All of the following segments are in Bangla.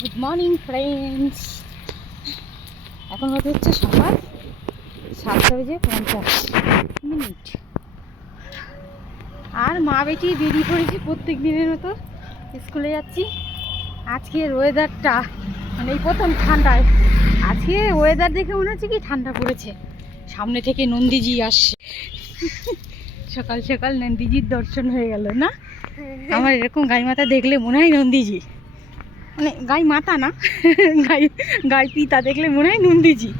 গুড মর্নিং ফ্রেন্ডস এখন হতে হচ্ছে সকাল সাতটা বেজে পঞ্চাশ মিনিট। আর মা বেটি বেরিয়ে পড়েছি প্রত্যেক দিনের মতো। স্কুলে যাচ্ছি। আজকের ওয়েদারটা মানে এই প্রথম ঠান্ডায়। আজকে ওয়েদার দেখে মনে হচ্ছে কি ঠান্ডা পড়েছে। সামনে থেকে নন্দীজি আসছে। সকাল সকাল নন্দীজির দর্শন হয়ে গেল না? আমার এরকম গাই মাথা দেখলে মনে হয় নন্দীজি। মানে গাই মাথা না গাই গাই পিতা দেখলে মনে হয় নন্দীজি।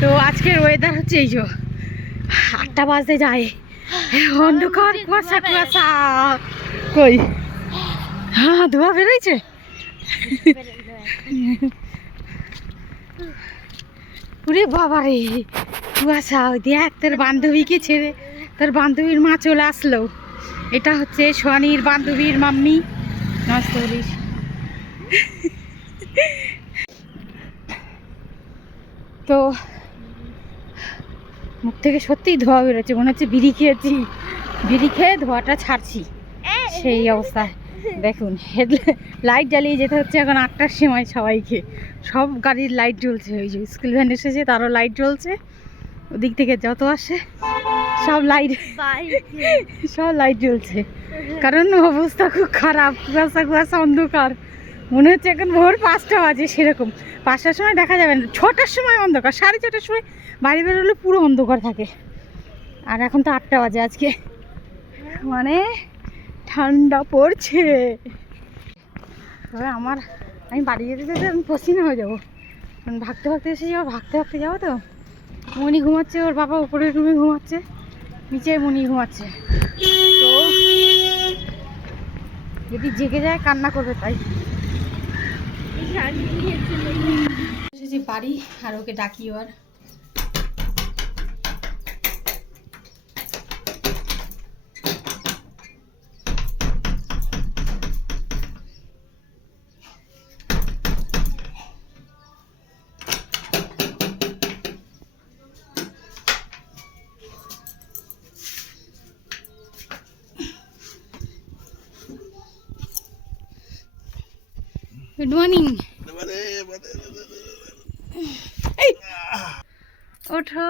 তো আজকের ওয়েদার হচ্ছে এই যে আটটা বাজতে যায়। অন্ধকার কুয়াশা কুয়াশা। কই? হ্যাঁ ধোয়া বেরোইছে ওরে বাবা রে কুয়াশা ওই দেখ তোর বান্ধবীকে ছেড়ে তোর বান্ধবীর মা চলে আসলো। এটা হচ্ছে সোয়ানির বান্ধবীর মাম্মি। নমস্তে বলিস তো মুখ থেকে সত্যিই ধোয়া বেরোচ্ছে মনে হচ্ছে বিড়ি খেয়েছি। বিড়ি খেয়ে ধোয়াটা ছাড়ছি। সেই অবস্থায় দেখুন হেড লাইট জ্বালিয়ে যেতে হচ্ছে এখন আটটার সময় সবাইকে। সব গাড়ির লাইট জ্বলছে ওই যে স্কুল ভ্যান এসেছে তারও লাইট জ্বলছে। ওদিক থেকে যত আসে সব লাইট সব লাইট জ্বলছে। কারণ অবস্থা খুব খারাপ কুয়াশা কুয়াশা অন্ধকার। মনে হচ্ছে এখন ভোর পাঁচটা বাজে সেরকম। পাঁচটার সময় দেখা যাবে না। ছটার সময় অন্ধকার, সাড়ে ছটার সময় বাড়ি বেরোলে পুরো অন্ধকার থাকে। আর এখন তো আটটা বাজে আজকে। মানে ঠান্ডা পড়ছে। তবে আমার, আমি বাড়ি যেতে যেতে আমি পশ্চিমে হয়ে যাব। কারণ ভাগতে ভাগতে এসে যাব, ভাগতে ভাগতে যাব তো। মনি ঘুমাচ্ছে, ওর বাবা উপরের রুমে ঘুমাচ্ছে, নিচে মনি ঘুমাচ্ছে। তো যদি জেগে যায়, কান্না করবে তাই। এসেছি বাড়ি আর ওকে ডাকি আর গুড মর্নিং ওঠো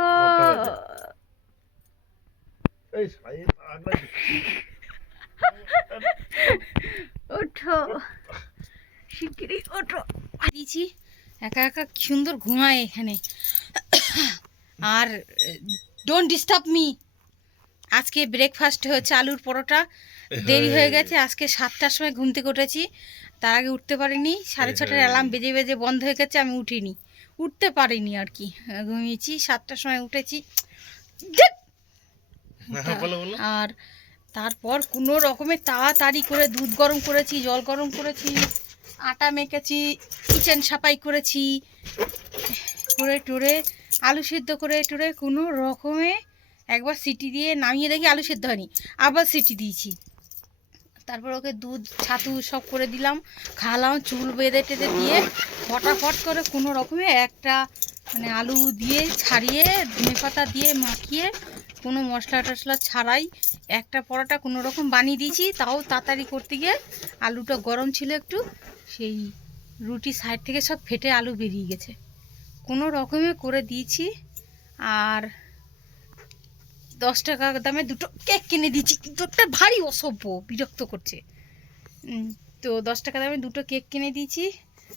ওঠো শিগগিরই ওঠো দিয়েছি একা একা সুন্দর ঘুমায় এখানে আর ডোন্ট ডিস্টার্ব মি আজকে ব্রেকফাস্ট হয়েছে আলুর পরোটা দেরি হয়ে গেছে আজকে সাতটার সময় ঘুম থেকে উঠেছি তার আগে উঠতে পারিনি সাড়ে ছটার অ্যালার্ম বেজে বেজে বন্ধ হয়ে গেছে আমি উঠিনি। উঠতে পারিনি আর কি ঘুমিয়েছি সাতটার সময় উঠেছি। ধ্যাৎ! আর তারপর কোনো রকমের তাড়াতাড়ি করে দুধ গরম করেছি জল গরম করেছি আটা মেখেছি কিচেন সাফাই করেছি করে টুরে আলু সিদ্ধ করে টুরে কোনো রকমে একবার সিটি দিয়ে নামিয়ে দেখি আলু সিদ্ধ হয়নি আবার সিটি দিয়েছি। তারপর ওকে দুধ, ছাতু সব করে দিলাম। খাওয়ালাম চুল বেঁধে টেঁধে দিয়ে ফটাফট করে কোনো রকমে একটা মানে আলু দিয়ে ছাড়িয়ে, ধনে পাতা দিয়ে মাখিয়ে কোনো মশলা টশলা ছাড়াই একটা পরোটা কোনো রকম বানিয়ে দিয়েছি। তাও তাড়াতাড়ি করতে গিয়ে আলুটা গরম ছিল একটু, সেই রুটি সাইড থেকে সব ফেটে আলু বেরিয়ে গেছে। কোনো রকমে করে দিয়েছি। আর দশ টাকা দামে দুটো কেক কিনে দিয়েছি। কিন্তু ওটা ভারী অসভ্য বিরক্ত করছে। উম, তো দশ টাকা দামে দুটো কেক কিনে দিয়েছি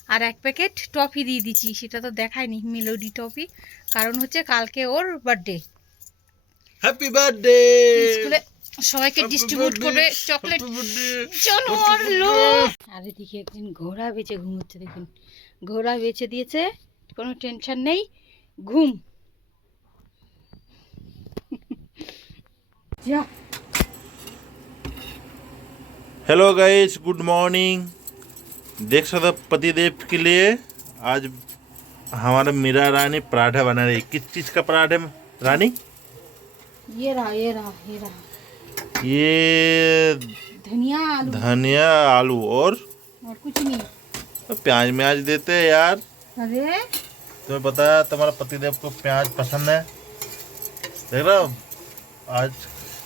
আর এক প্যাকেট টফি দিয়ে দিয়েছি। সেটা তো দেখায়নি মেলোডি টফি। কারণ হচ্ছে কালকে ওর বার্থডে হ্যাপি বার্থডে স্কুলে সবাইকে ডিস্ট্রিবিউট করবে চকলেট জানোয়ার লোক! আর এদিকে একদিন ঘোড়া বেচে ঘুমোচ্ছে দেখুন। ঘোড়া বেচে দিয়েছে কোনো টেনশন নেই। ঘুম। हेलो गाइस गुड मॉर्निंग देख सकते पतिदेव के लिए आज हमारा मीरा रानी पराठा बना रही किस चीज़ का पराठा रानी? ये रहा ये रहा ये रहा। ये धनिया आलू। धनिया आलू और? और कुछ नहीं। तो प्याज म्याज देते हैं यार। अरे। तुम्हें पता है तुम्हारा पतिदेव को प्याज पसंद है। देख रहा हो? आज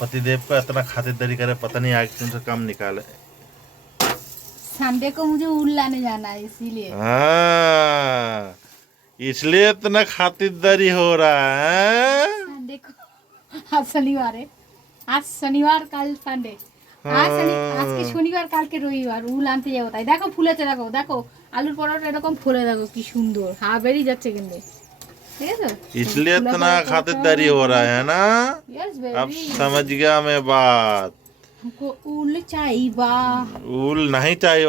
पतिदेव को इतना खातिरदारी करे पता नहीं आगे तुमसे कम निकाले संडे को मुझे ऊल लाने जाना है इसीलिए हाँ इसलिए इतना खातिरदारी हो रहा है संडे को आज शनिवार है आज शनिवार कल संडे आज শনি আজকে শনিবার কালকে রবিবার উল আনতে যাবো তাই দেখো ফুলেছে দেখো দেখো আলুর পরোটা এরকম ফুলে দেখো কি সুন্দর হা বেরিয়ে যাচ্ছে কিন্তু ঠিক আছে इसलिए इतना खातिरदारी हो रहा है ना? अब समझ गया मैं बात। हमको उल चाहिए उल नहीं चाहिए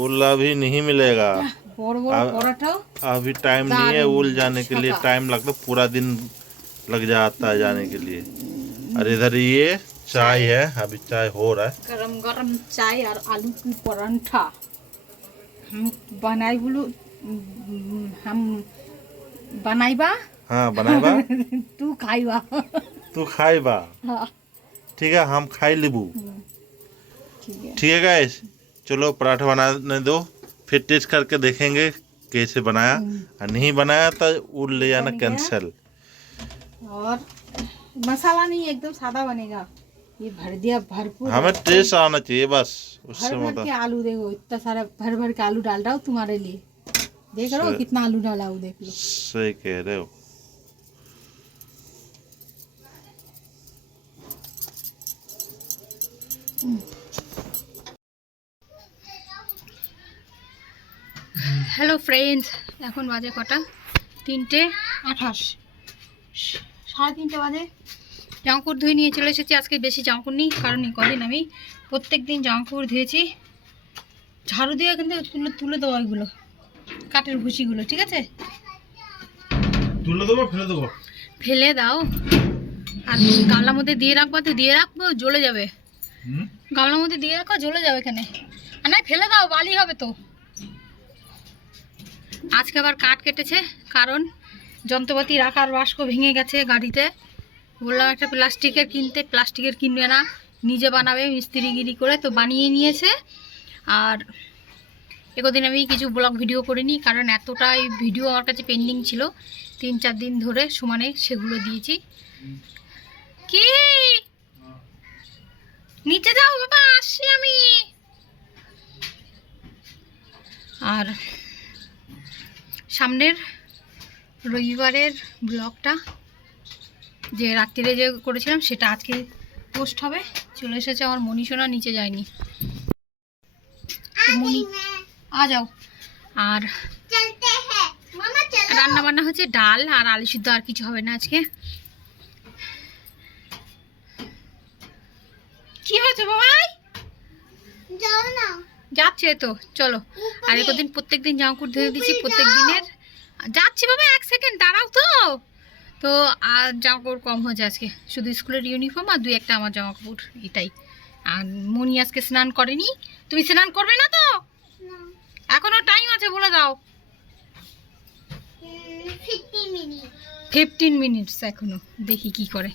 उल अभी नहीं मिलेगा। अभी टाइम नहीं है उल जाने के लिए। टाइम लगता पूरा दिन लग जाता है जाने के लिए। और इधर ये चाय है अभी चाय हो रहा है। गरम गरम चाय और आलू की परांठा। हम बनाए बोलो हम बनाइबा? हाँ बनाएगा तू खाइबा। तू खाएबा हाँ। ठीक है हम खाई लेबू। ठीक है। गाइस चलो पराठा बनाने दो फिर टेस्ट करके देखेंगे कैसे बनाया। और नहीं बनाया तो उल ले जाना कैंसिल और मसाला नहीं एकदम सादा बनेगा। ये भर दिया भरपूर। हमें टेस्ट आना चाहिए बस उससे भर मतलब के आलू देखो इतना सारा भर भर के आलू डाल रहा हूँ तुम्हारे लिए। देख रहे हो सही। कितना आलू डाला हूँ देख लो सही कह रहे हो হ্যালো ফ্রেন্ডস এখন বাজে কটা তিনটে আঠাশ সাড়ে তিনটে বাজে জামাকাপড় ধুয়ে নিয়ে চলে এসেছি আজকে বেশি জামাকাপড় নেই কারণ এই কদিন আমি প্রত্যেক দিন জামাকাপড় ধুয়েছি ঝাড়ু দিয়ে এখান থেকে তুলে তুলে দেবো এগুলো কাঠের ভুসিগুলো ঠিক আছে? তুলে দেবো ফেলে দেবো? ফেলে দাও। আর গামলার মধ্যে দিয়ে রাখব তো দিয়ে রাখব জ্বলে যাবে। গামলার মধ্যে দিয়ে রাখো জ্বলে যাবে এখানে। আর না ফেলে দাও বালি হবে তো। আজকে আবার কাঠ কেটেছে কারণ যন্ত্রপাতি রাখার বাস্ক ভেঙে গেছে গাড়িতে। বললাম একটা প্লাস্টিকের কিনতে প্লাস্টিকের কিনবে না নিজে বানাবে মিস্ত্রিগিরি করে তো বানিয়ে নিয়েছে। আর একদিন আমি কিছু ব্লগ ভিডিও করিনি কারণ এতটাই ভিডিও আমার কাছে পেন্ডিং ছিল। তিন চার দিন ধরে সমানে সেগুলো দিয়েছি। কি? নিচে যাও বাবা আসছি আমি। আর সামনের রবিবারের ব্লগটা যে রাত্রিরে যে করেছিলাম সেটা আজকে পোস্ট হবে। চলে এসেছে আমার মনীষণা নিচে যায়নি। মনি আ যাও। আর রান্না বান্না হচ্ছে ডাল আর আলু সিদ্ধ আর কিছু হবে না আজকে। কি হয়েছে বাবাই? যাচ্ছে তো চলো। আর একদিন প্রত্যেক দিন জামা কাপড় ধুয়ে দিচ্ছি প্রত্যেক দিনের। যাচ্ছি বাবা এক সেকেন্ড দাঁড়াও তো। তো আর জামা কাপড় কম হয়েছে আজকে। শুধু স্কুলের ইউনিফর্ম আর দুই একটা আমার জামা কাপড় এটাই। আর মনি আজকে স্নান করেনি। তুমি স্নান করবে না তো? এখনও টাইম আছে বলে দাও। ফিফটিন মিনিটস এখনও দেখি কি করে।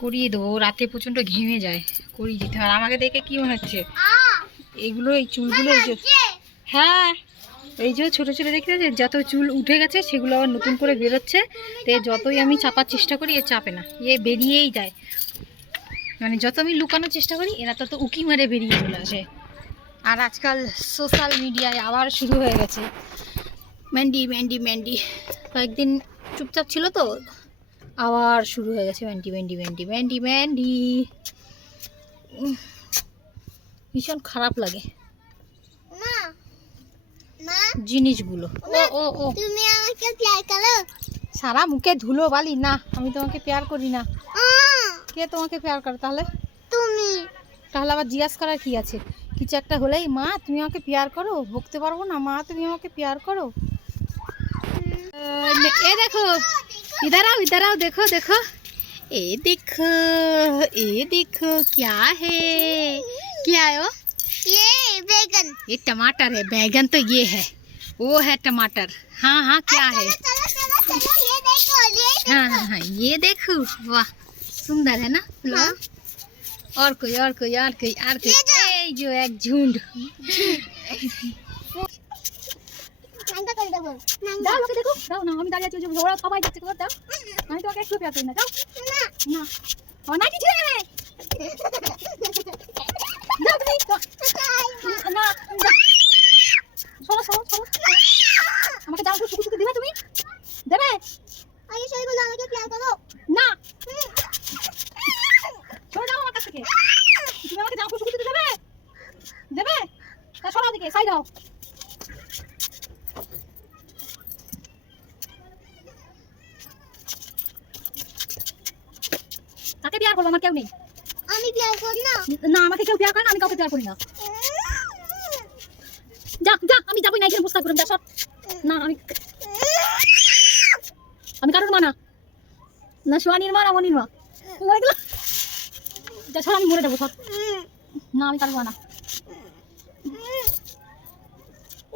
করিয়ে দেবো রাতে প্রচণ্ড ঘেমে যায় করিয়ে দিতে হয়। আর আমাকে দেখে কি মনে হচ্ছে? এগুলো এই চুলগুলো এই যে হ্যাঁ এই যে ছোটো ছোটো দেখতে যে যত চুল উঠে গেছে সেগুলো আবার নতুন করে বেরোচ্ছে। তো যতই আমি চাপার চেষ্টা করি এ চাপে না এ বেরিয়েই যায়। মানে যত আমি লুকানোর চেষ্টা করি এরা তত উকি মেরে বেরিয়ে চলে আসে। আর আজকাল সোশ্যাল মিডিয়ায় আবার শুরু হয়ে গেছে। ম্যান্ডি ম্যান্ডি ম্যান্ডি কয়েকদিন চুপচাপ ছিল তো আবার শুরু হয়ে গেছে Mandy Mandy Mandy Mandy Mandy ভীষণ খারাপ লাগে। জিনিসগুলো। ও ও ও। তুমি আমাকে প্যার করো। সারা মুখে ধুলো বালি না আমি তোমাকে পেয়ার করি না। কে তোমাকে পেয়ার করে তাহলে? তুমি। তাহলে আবার জিজ্ঞাসা করার কি আছে? কিছু একটা হলেই মা তুমি আমাকে প্যার করো বকতে পারবো না মা তুমি আমাকে প্যার করো এ দেখো इधर आओ इधर आओ देखो देखो ए देखो ए देखो क्या है क्या है वो ये बैगन ये टमाटर है बैगन तो ये है वो है टमाटर हाँ हाँ क्या है चलो चलो चलो ये देखो ये हाँ हाँ हाँ ये देखो वाह सुंदर है ना हाँ। और कोई और कोई और कोई और कोई এই যে এক ঝুন্ড। দাও। ওকে দেখো। দাও না আমি দাঁড়িয়ে আছি ওরা সবাই যাচ্ছে না দাও। না। ও হ্যাঁ, না কিছু আমাকে দাও শুকু শুকু দিবে তুমি? দেবে? আগে সেইগুলো আমাকে প্লেয়ার করো করব আমার কেউ নেই। আমি করি না। না আমাকে কেউ বিয়ার করে না আমি কাউকে বিয়ার করি না। যা যা আমি যাবোই না এখানে বুঝতে করুন না আমি আমি কারোর মা না। না সোয়ানির মা না মনির মা। মরে গেল যা আমি মরে যাব না আমি কারোর মা না।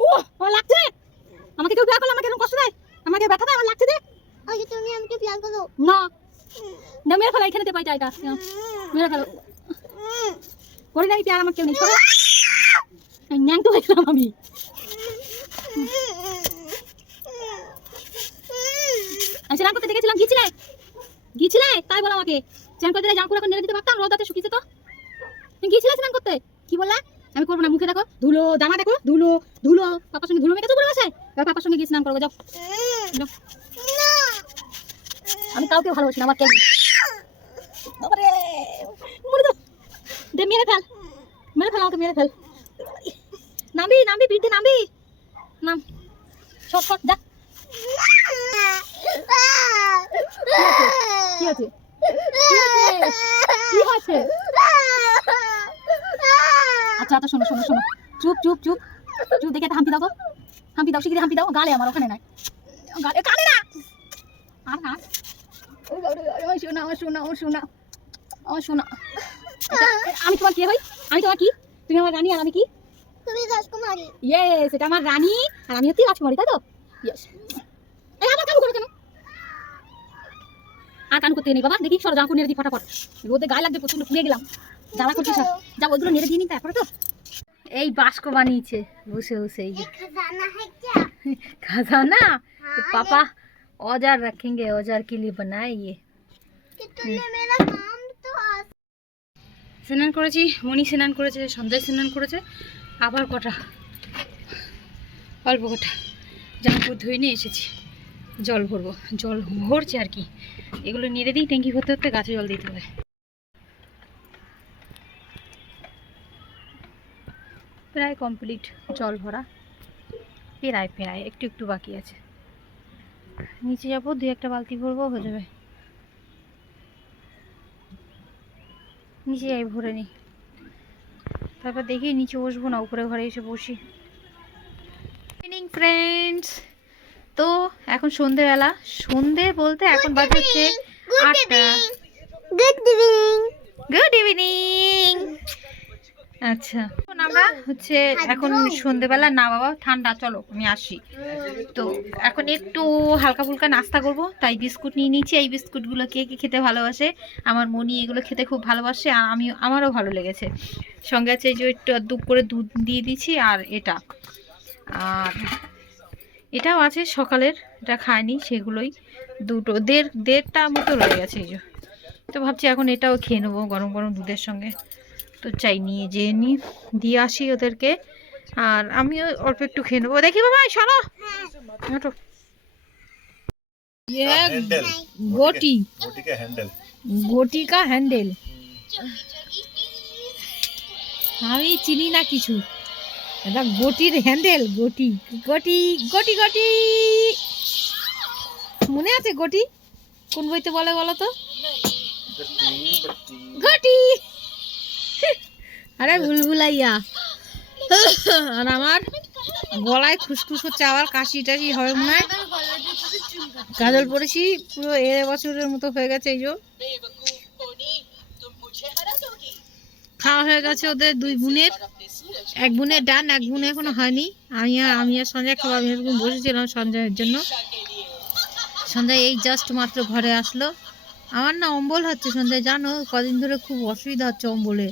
ও আমার লাগছে। আমাকে কেউ বিয়ার করলে আমাকে এরকম কষ্ট দেয়? আমাকে ব্যথা দেয় আমার লাগছে যে। আগে তুমি আমাকে প্যার করো। না না, মেরে ফেলা মেরে ফেলো। না আমি আমার কেউ নেই আমি। করতে দেখেছিলাম, গিয়েছিলে? গিয়েছিলে? তাই বলো আমাকে। করতে এখন নেড়ে দিতে পারতাম শুকিয়েছে তো। গিয়েছিলে স্নান করতে? কি বললা? আমি করব না, মুখে দেখো। ধুলো, জামা দেখো, ধুলো ধুলো। পাপার সঙ্গে ধুলো মেখেছো বসে? এবার পাপার সঙ্গে গিয়ে স্নান করব যাও। আমি কাউকে ভালোবাসি না, আমার কেউ। বাবারে, মরে মেরে ফেল। মেরে ফেল, আমাকে মেরে ফেল। নামবি নামবি বৃদ্ধি নামবি নাম। শট শট যা। কি আছে কি হয়েছে? আচ্ছা আচ্ছা শোনো শোনো শোনো। চুপ চুপ চুপ। চুপ, দেখে হাম্পি দাও তো। হাম্পি দাও শিগগিরি হাম্পি দাও। গালে আমার ওখানে নাই। গালে কানে না। আর আর। শোনা আমার আমি তোমার কে হই? আমি তোমার কি? তুমি আমার রানী আর আমি কি? তুমি রাজকুমারী। ইয়েস এটা আমার রানী আর আমি হচ্ছি রাজকুমারী তাই তো? আর কান করতে নেই বাবা দেখি সর জামা নেড়ে দিই ফটাফট। রোদে গায়ে লাগবে প্রচণ্ড ফুলে গেলাম। জ্বালা করছে সব। যা ওইগুলো নেড়ে দিয়ে নি তারপরে তো। এই বাস্ক বানিয়েছে বসে বসে এই খাজানা খাজানা? হ্যাঁ, পাপা औजार रखेंगे औजार के लिए बनाए ये कि तुमने मेरा काम तो आज স্নান করেছি মণি স্নান করেছে সন্ধ্যায় স্নান করেছে আবার কটা অল্প কটা জামা কাপড় ধুয়ে নিয়ে এসেছি জল ভরবো জল ভরছে আর কি এগুলো নেড়ে দিই ট্যাঙ্কি ভরতে ভরতে গাছে জল দিতে হবে প্রায় কমপ্লিট জল ভরা প্রায় প্রায় একটু একটু বাকি আছে নিচে যাব দু একটা বালতি ভরবো হয়ে যাবে। নিচে যাই ভরে নিই তারপর দেখি নিচে বসবো না উপরে ঘরে এসে বসি। ইভিনিং ফ্রেন্ডস তো এখন সন্ধেবেলা। সন্ধে বলতে এখন বাজে হচ্ছে আটটা। গুড ইভিনিং গুড ইভিনিং আচ্ছা। আমরা হচ্ছে এখন সন্ধেবেলা না বাবা ঠান্ডা চলো আমি আসি। তো এখন একটু হালকা ফুলকা নাস্তা করব তাই বিস্কুট নিয়ে নিচ্ছি। এই বিস্কুটগুলো কে কে খেতে ভালোবাসে? আমার মনি এগুলো খেতে খুব ভালোবাসে আর আমি আমারও ভালো লেগেছে। সঙ্গে আছে এই যে একটু দুপ করে দুধ দিয়ে দিচ্ছি আর এটা। আর এটাও আছে সকালের এটা খায়নি সেগুলোই দুটো দেড় দেড়টা মতো রয়ে গেছে এই যে। তো ভাবছি এখন এটাও খেয়ে নেব গরম গরম দুধের সঙ্গে। তো চাই নিয়ে যেয়ে নি দিয়ে আসি ওদেরকে। আর আমি অল্প একটু খেয়ে নেব। দেখি বাবা সরো। হাঁটো গোটি গোটি কা হ্যান্ডেল আমি চিনি না কিছু। এটা গটির হ্যান্ডেল গটি গটি গটি গটি মনে আছে গটি কোন বইতে বলে বলো তো? গটি আরে ভুলভুলাইয়া। আর আমার গলায় খুসখুস হচ্ছে, আবার কাশি টাশি হবে মনে হয়। কাজল পরেছি পুরো এ বছরের মতো হয়ে গেছে এই যে। খাওয়া হয়ে গেছে ওদের দুই বোনের। এক বোনের ডান, এক বোন এখনও হয়নি। আমি আর আমি আর সঞ্জয় খাওয়া আমি এরকম বসেছিলাম সঞ্জয়ের জন্য। সঞ্জয় এই জাস্ট মাত্র ঘরে আসলো। আমার না অম্বল হচ্ছে সঞ্জয়, জানো? কদিন ধরে খুব অসুবিধা হচ্ছে অম্বলে।